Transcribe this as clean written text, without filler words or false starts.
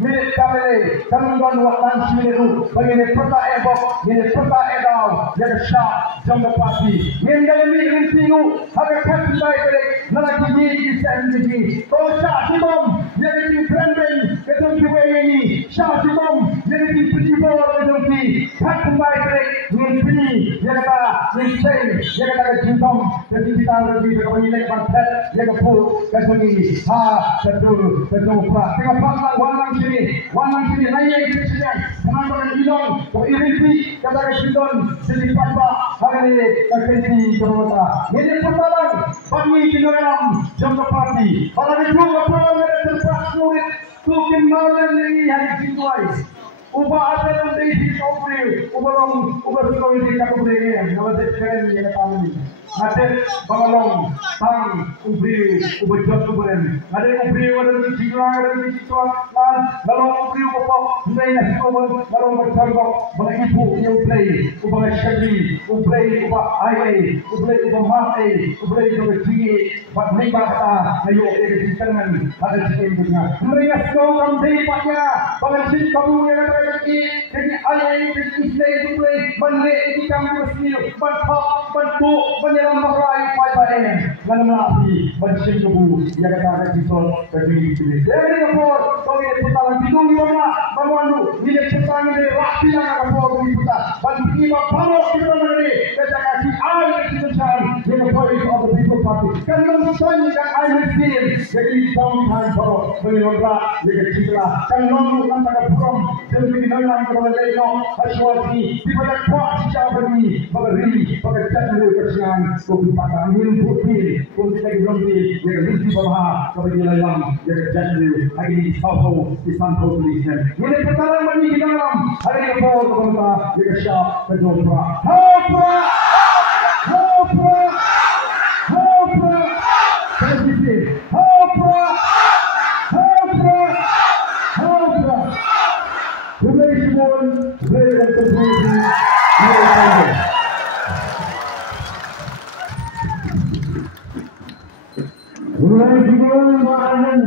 milik kamele kanungan waktan simiru bagi peta ebok milik peta edau yang syak jamba pati yang mi rintingu haga kati baik balik nalaki di SMDG syak simom yang di branding ketong kiwe ini syak simom yang di pejibor ketong ki kati baik balik min pini yang kata min sen yang kata jitom jadi kita lebih berkomunikasi bantet yang kepul ketong ini betul pra tengah pasang wanang sini hanya itu saja penambahan bidon irifi kata bidon sedikit apa hari ini kekenti kereta ini pertalan bagi dalam jangka parti pada itu apa yang terpas murid tukin malam ini hari situai ubah ada yang diisi obrol ubah sekolah ini tak boleh kalau terkeren yang kami ada bangalong tang ubah jod ubren ada ada di jinglang ada di situan balong apa mulai nasi komen balong bertanggung balong ibu yang ubah syari ubah air ubah mati ubah jingi buat lima kata ayo di tangan ada sikit punya mereka sekarang dari paknya balong sin kamu yang lagi jadi air di Islam ubah balik di kampung sini bantu dalam merai pai dalam nabi bersih tubuh yang kata kisah bagi diri dari kapor kau ini putaran itu di mana bangundu ini putaran ini rapi yang kapor ini putar bagi bapak kita ini kita kasih air kita cari yang voice of the people party kan mengusahakan air mesin jadi tahun baru mengelola yang kita kan mengusahakan kapur jadi dalam kebenaran aswati di pada kuat siapa ini bagi jatuh kesian kopi patang ini putih kopi lagi berhenti yang rinci bawah kopi dalam yang jatuh hari ini sahaja di santo tulisan ini pertama bagi dalam hari ini bawa kepada yang siap berjumpa hopra tersisi hopra mulai semua mulai terjadi mulai juga makanan